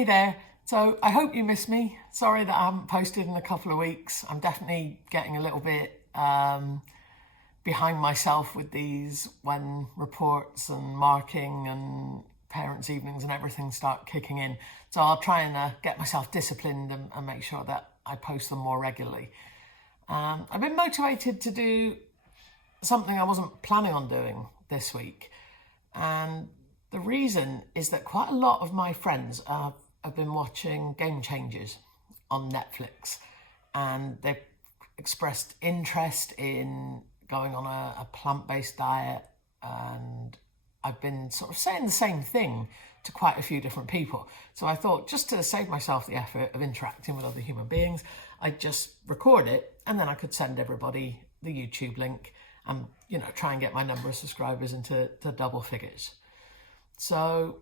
Hey there. So I hope you miss me. Sorry that I haven't posted in a couple of weeks. I'm definitely getting a little bit behind myself with these when reports and marking and parents' evenings and everything start kicking in. So I'll try and get myself disciplined and make sure that I post them more regularly. I've been motivated to do something I wasn't planning on doing this week. And the reason is that quite a lot of my friends have been watching Gamechangers on Netflix, and they've expressed interest in going on a plant-based diet, and I've been sort of saying the same thing to quite a few different people. So I thought, just to save myself the effort of interacting with other human beings, I'd just record it and then I could send everybody the YouTube link and, try and get my number of subscribers into double figures. So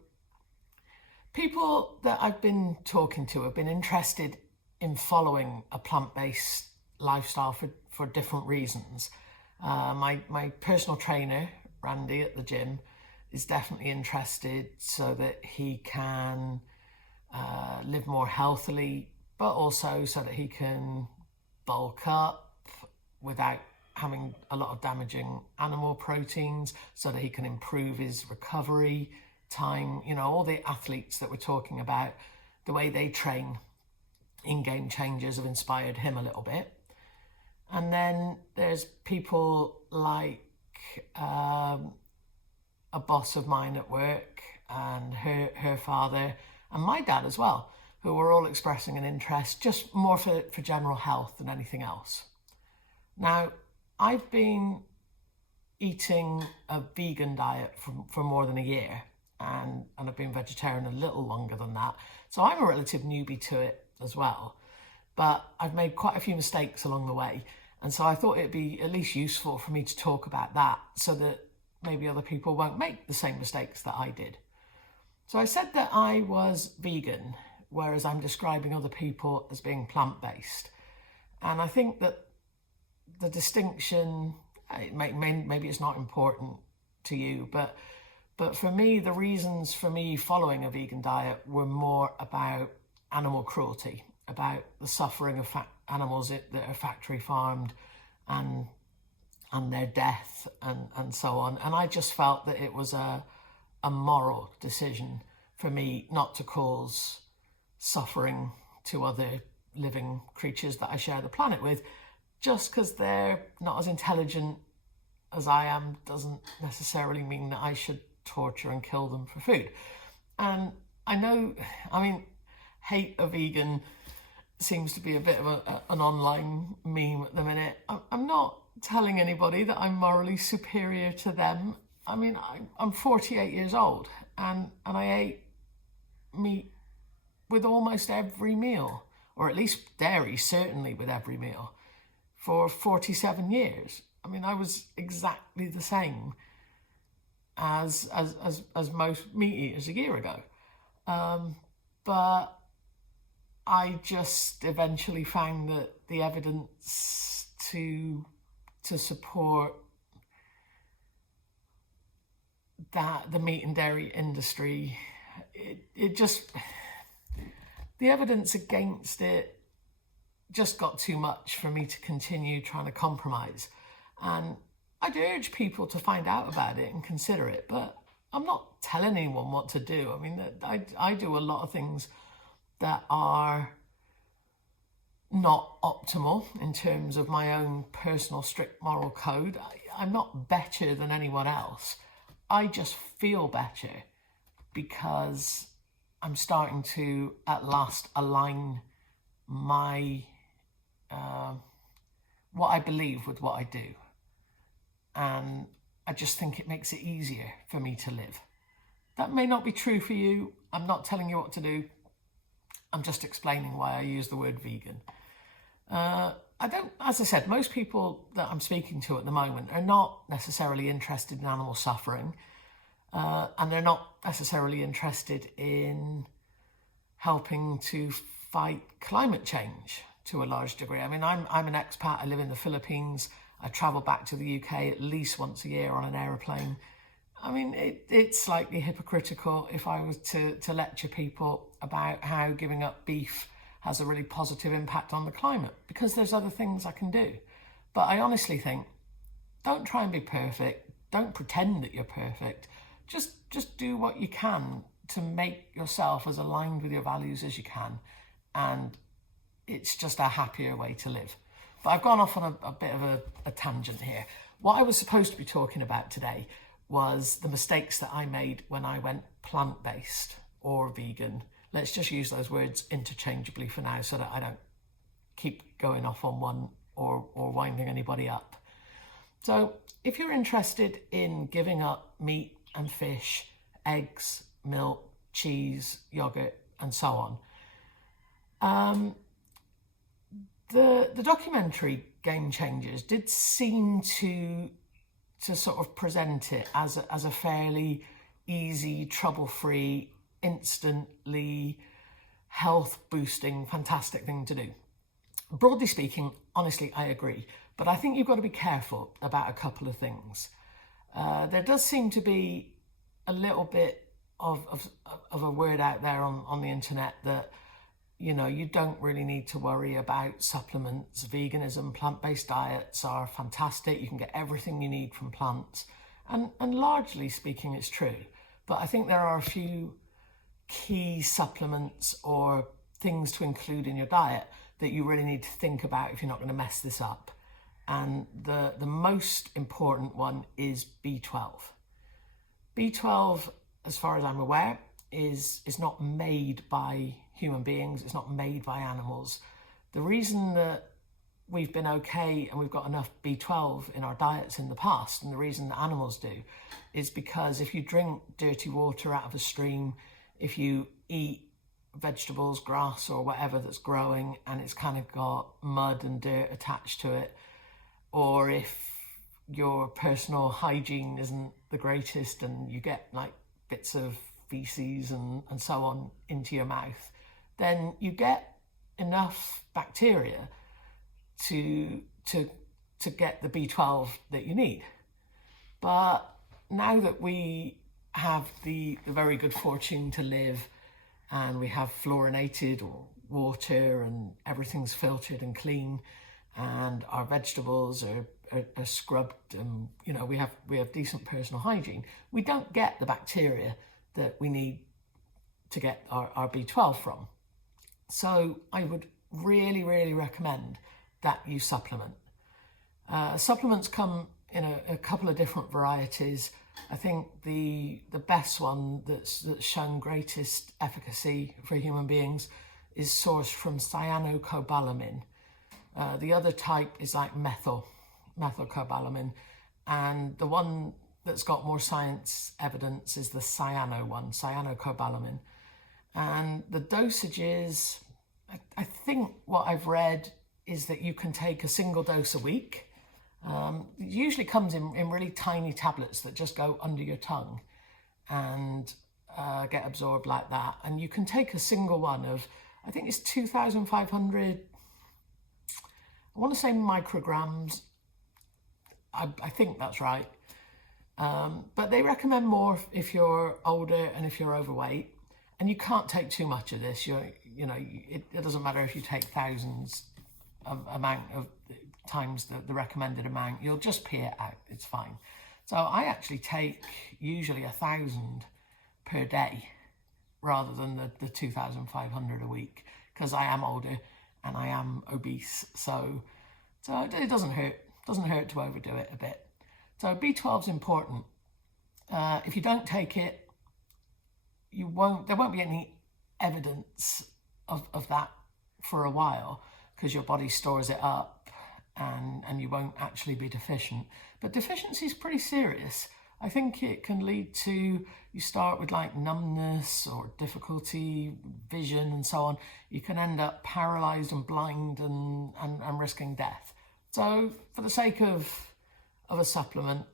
people that I've been talking to have been interested in following a plant-based lifestyle for different reasons. My personal trainer, Randy, at the gym, is definitely interested so that he can live more healthily, but also so that he can bulk up without having a lot of damaging animal proteins, so that he can improve his recovery time. All the athletes that we're talking about, the way they train in Gamechangers have inspired him a little bit. And then there's people like a boss of mine at work and her father and my dad as well, who were all expressing an interest just more for general health than anything else. Now, I've been eating a vegan diet for more than a year, and I've been vegetarian a little longer than that. So I'm a relative newbie to it as well, but I've made quite a few mistakes along the way. And so I thought it'd be at least useful for me to talk about that so that maybe other people won't make the same mistakes that I did. So I said that I was vegan, whereas I'm describing other people as being plant-based. And I think that the distinction, maybe it's not important to you, but for me, the reasons for me following a vegan diet were more about animal cruelty, about the suffering of animals that are factory farmed and their death and so on. And I just felt that it was a moral decision for me not to cause suffering to other living creatures that I share the planet with. Just because they're not as intelligent as I am doesn't necessarily mean that I should torture and kill them for food. And hate a vegan seems to be a bit of an online meme at the minute. I'm not telling anybody that I'm morally superior to them. I'm 48 years old and I ate meat with almost every meal, or at least dairy certainly with every meal, for 47 years. I was exactly the same as most meat eaters a year ago. But I just eventually found that the evidence to support that the meat and dairy industry, the evidence against it just got too much for me to continue trying to compromise. And I'd urge people to find out about it and consider it, but I'm not telling anyone what to do. I do a lot of things that are not optimal in terms of my own personal strict moral code. I'm not better than anyone else. I just feel better because I'm starting to at last align my what I believe with what I do. And I just think it makes it easier for me to live. That may not be true for you. I'm not telling you what to do. I'm just explaining why I use the word vegan. As I said, most people that I'm speaking to at the moment are not necessarily interested in animal suffering, and they're not necessarily interested in helping to fight climate change to a large degree. I'm an expat. I live in the Philippines. I travel back to the UK at least once a year on an aeroplane, I mean, it's slightly hypocritical if I was to lecture people about how giving up beef has a really positive impact on the climate, because there's other things I can do. But I honestly think, don't try and be perfect. Don't pretend that you're perfect. Just do what you can to make yourself as aligned with your values as you can. And it's just a happier way to live. But I've gone off on a bit of a tangent here. What I was supposed to be talking about today was the mistakes that I made when I went plant-based or vegan. Let's just use those words interchangeably for now so that I don't keep going off on one or winding anybody up. So if you're interested in giving up meat and fish, eggs, milk, cheese, yogurt, and so on, the documentary Gamechangers did seem to sort of present it as a fairly easy, trouble-free, instantly health-boosting, fantastic thing to do. Broadly speaking, honestly, I agree. But I think you've got to be careful about a couple of things. There does seem to be a little bit of a word out there on the internet that, you know, you don't really need to worry about supplements. Veganism, plant-based diets are fantastic. You can get everything you need from plants. And largely speaking, it's true. But I think there are a few key supplements or things to include in your diet that you really need to think about if you're not going to mess this up. And the most important one is B12. B12, as far as I'm aware, is not made by human beings. It's not made by animals. The reason that we've been okay and we've got enough B12 in our diets in the past, and the reason that animals do, is because if you drink dirty water out of a stream, if you eat vegetables, grass or whatever that's growing and it's kind of got mud and dirt attached to it, or if your personal hygiene isn't the greatest and you get like bits of feces and so on into your mouth, then you get enough bacteria to get the B12 that you need. But now that we have the very good fortune to live and we have fluorinated water and everything's filtered and clean and our vegetables are scrubbed and, you know, we have decent personal hygiene, we don't get the bacteria that we need to get our B12 from. So I would really, really recommend that you supplement. Supplements come in a couple of different varieties. I think the best one that's shown greatest efficacy for human beings is sourced from cyanocobalamin. The other type is like methylcobalamin, and the one that's got more science evidence is the cyanocobalamin. And the dosages, I think what I've read is that you can take a single dose a week. It usually comes in really tiny tablets that just go under your tongue and get absorbed like that. And you can take a single one of, I think it's 2,500, I want to say micrograms. I think that's right. But they recommend more if you're older and if you're overweight. And you can't take too much of this. It doesn't matter if you take thousands of amount of times the recommended amount. You'll just pee it out. It's fine. So I actually take usually 1,000 per day rather than the 2,500 a week, because I am older and I am obese. So it doesn't hurt. It doesn't hurt to overdo it a bit. So B12 is important. If you don't take it, there won't be any evidence of that for a while, because your body stores it up and you won't actually be deficient. But deficiency is pretty serious. I think it can lead to, you start with like numbness or difficulty, vision and so on. You can end up paralyzed and blind and risking death. So for the sake of a supplement,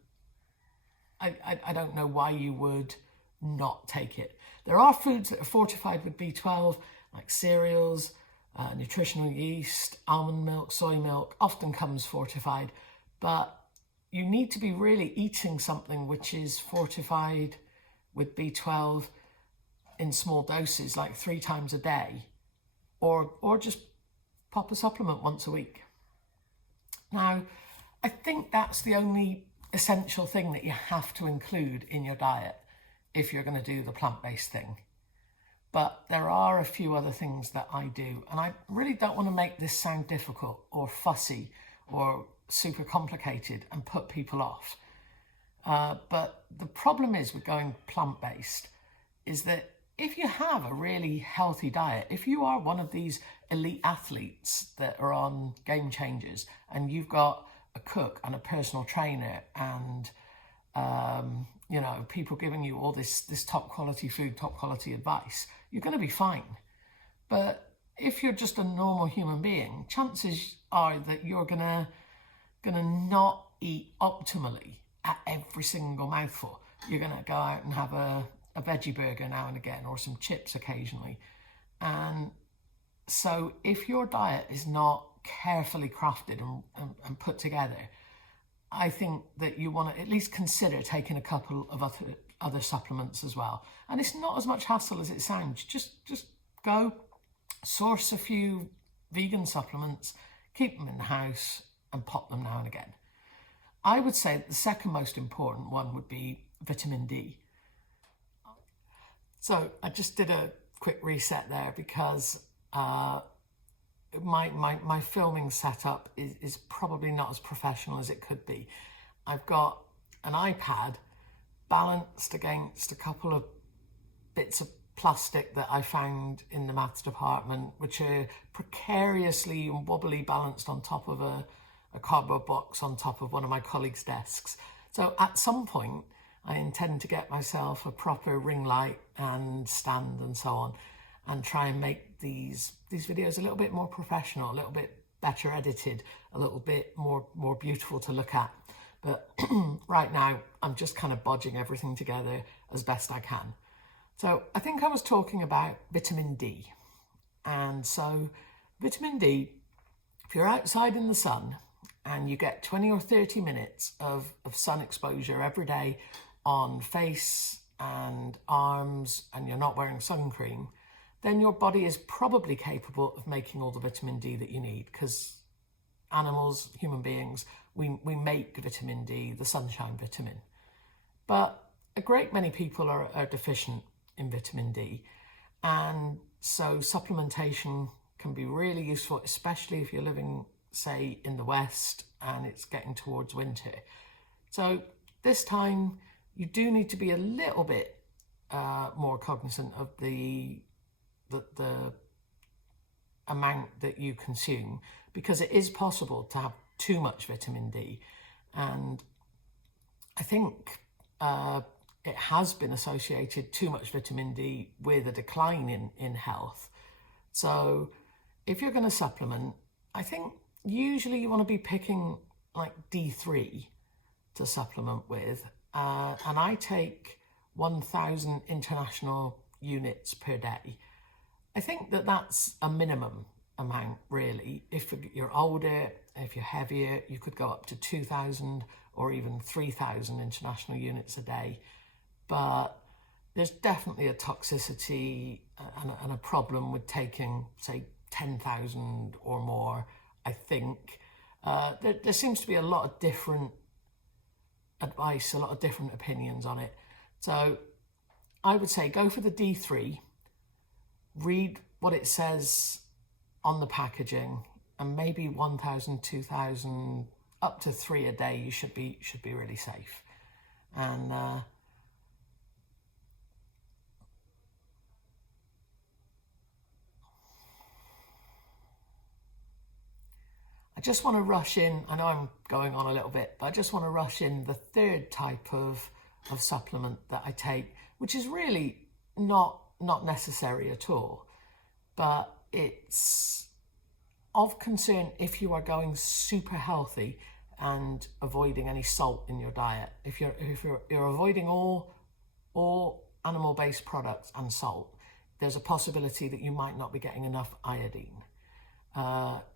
I don't know why you would not take it. There are foods that are fortified with B12, like cereals, nutritional yeast, almond milk, soy milk, often comes fortified. But, you need to be really eating something which is fortified with B12 in small doses, like 3 times a day, or just pop a supplement once a week. Now, I think that's the only essential thing that you have to include in your diet if you're going to do the plant-based thing. But there are a few other things that I do, and I really don't want to make this sound difficult or fussy or super complicated and put people off. But the problem is with going plant-based is that if you have a really healthy diet, if you are one of these elite athletes that are on Gamechangers and you've got a cook and a personal trainer and you know, people giving you all this top quality food, top quality advice, you're going to be fine. But if you're just a normal human being, chances are that you're gonna not eat optimally at every single mouthful. You're gonna go out and have a veggie burger now and again, or some chips occasionally. And so if your diet is not carefully crafted and put together, I think that you want to at least consider taking a couple of other supplements as well. And it's not as much hassle as it sounds. Just go source a few vegan supplements, keep them in the house and pop them now and again. I would say that the second most important one would be vitamin D. So I just did a quick reset there because my filming setup is probably not as professional as it could be. I've got an iPad balanced against a couple of bits of plastic that I found in the maths department, which are precariously and wobbly balanced on top of a cardboard box on top of one of my colleagues' desks. So at some point, I intend to get myself a proper ring light and stand and so on, and try and make these videos a little bit more professional, a little bit better edited, a little bit more beautiful to look at. But right now, I'm just kind of bodging everything together as best I can. So I think I was talking about vitamin D. And so vitamin D, if you're outside in the sun and you get 20 or 30 minutes of sun exposure every day on face and arms, and you're not wearing sun cream, then your body is probably capable of making all the vitamin D that you need, because animals, human beings, we make vitamin D, the sunshine vitamin. But a great many people are deficient in vitamin D, and so supplementation can be really useful, especially if you're living, say, in the West and it's getting towards winter. So this time you do need to be a little bit more cognizant of the amount that you consume, because it is possible to have too much vitamin D. And I think it has been associated, too much vitamin D, with a decline in health. So if you're going to supplement, I think usually you want to be picking like D3 to supplement with. And I take 1,000 international units per day. I think that that's a minimum amount, really. If you're older, if you're heavier, you could go up to 2,000 or even 3,000 international units a day. But there's definitely a toxicity and a problem with taking, say, 10,000 or more, I think. There seems to be a lot of different advice, a lot of different opinions on it. So I would say go for the D3, read what it says on the packaging, and maybe 1,000, 2,000, up to 3 a day, you should be really safe. And I just want to rush in, I know I'm going on a little bit, but I just want to rush in the third type of supplement that I take, which is really not necessary at all, but it's of concern if you are going super healthy and avoiding any salt in your diet. If you're avoiding all animal-based products and salt, there's a possibility that you might not be getting enough iodine.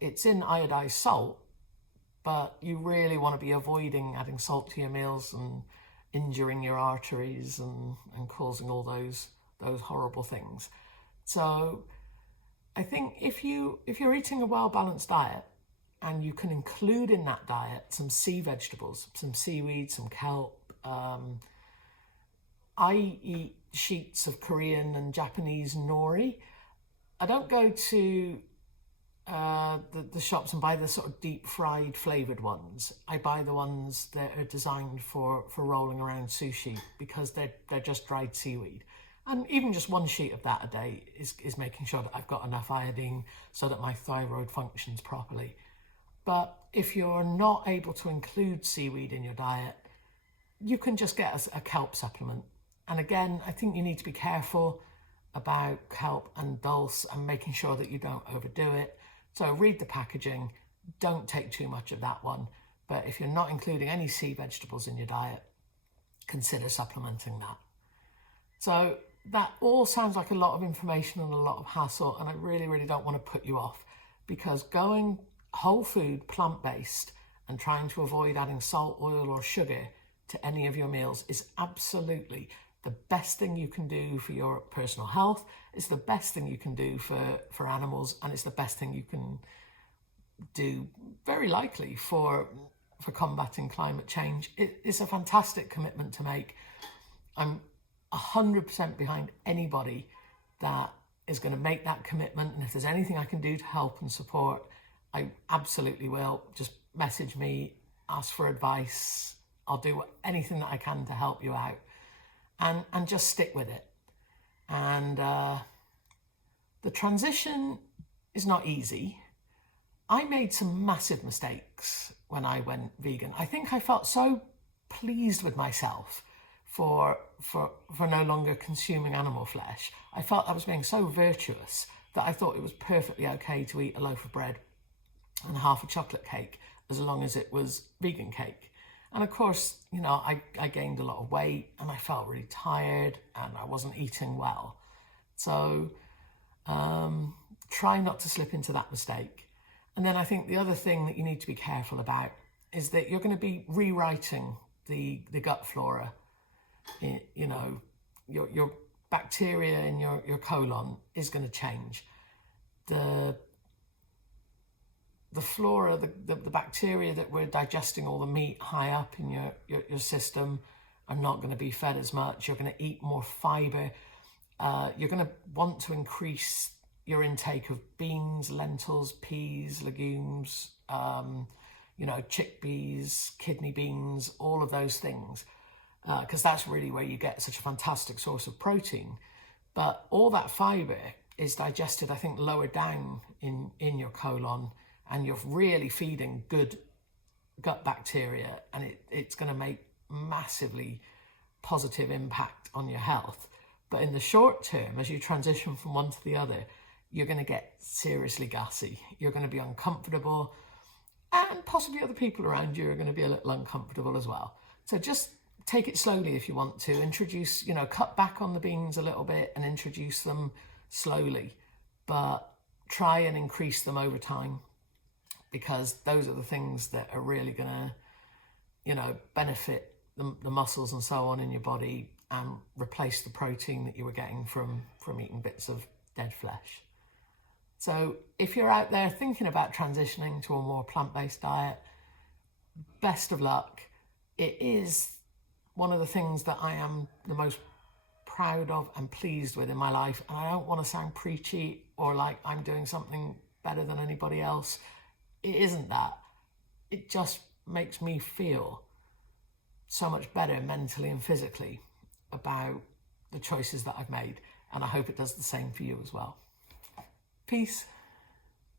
It's in iodized salt, but you really want to be avoiding adding salt to your meals and injuring your arteries and causing all those horrible things. So I think if you're eating a well-balanced diet and you can include in that diet some sea vegetables, some seaweed, some kelp. I eat sheets of Korean and Japanese nori. I don't go to the shops and buy the sort of deep fried flavoured ones. I buy the ones that are designed for rolling around sushi because they're just dried seaweed. And even just one sheet of that a day is making sure that I've got enough iodine so that my thyroid functions properly. But if you're not able to include seaweed in your diet, you can just get a kelp supplement. And again, I think you need to be careful about kelp and dulse and making sure that you don't overdo it. So read the packaging, don't take too much of that one. But if you're not including any sea vegetables in your diet, consider supplementing that. So that all sounds like a lot of information and a lot of hassle, and I really, really don't want to put you off, because going whole food, plant-based, and trying to avoid adding salt, oil or sugar to any of your meals is absolutely the best thing you can do for your personal health. It's the best thing you can do for animals, and it's the best thing you can do very likely for combating climate change. It's a fantastic commitment to make. I'm 100% behind anybody that is going to make that commitment, and if there's anything I can do to help and support, I absolutely will. Just message me, ask for advice. I'll do anything that I can to help you out, and just stick with it. And the transition is not easy. I made some massive mistakes when I went vegan. I think I felt so pleased with myself for no longer consuming animal flesh. I felt I was being so virtuous that I thought it was perfectly okay to eat a loaf of bread and half a chocolate cake as long as it was vegan cake. And of course, you know, I gained a lot of weight and I felt really tired and I wasn't eating well. So try not to slip into that mistake. And then I think the other thing that you need to be careful about is that you're going to be rewriting the gut flora. You know, your bacteria in your colon is going to change. The flora, the bacteria that we're digesting all the meat high up in your system are not going to be fed as much. You're going to eat more fibre. You're going to want to increase your intake of beans, lentils, peas, legumes, you know, chickpeas, kidney beans, all of those things. Because that's really where you get such a fantastic source of protein. But all that fibre is digested, I think, lower down in your colon, and you're really feeding good gut bacteria, and it's going to make massively positive impact on your health. But in the short term, as you transition from one to the other, you're going to get seriously gassy. You're going to be uncomfortable, and possibly other people around you are going to be a little uncomfortable as well. So just take it slowly if you want to. Introduce, you know, cut back on the beans a little bit and introduce them slowly, but try and increase them over time, because those are the things that are really going to, you know, benefit the muscles and so on in your body and replace the protein that you were getting from eating bits of dead flesh. So if you're out there thinking about transitioning to a more plant-based diet, best of luck. It is one of the things that I am the most proud of and pleased with in my life. And I don't want to sound preachy or like I'm doing something better than anybody else. It isn't that. It just makes me feel so much better mentally and physically about the choices that I've made. And I hope it does the same for you as well. Peace.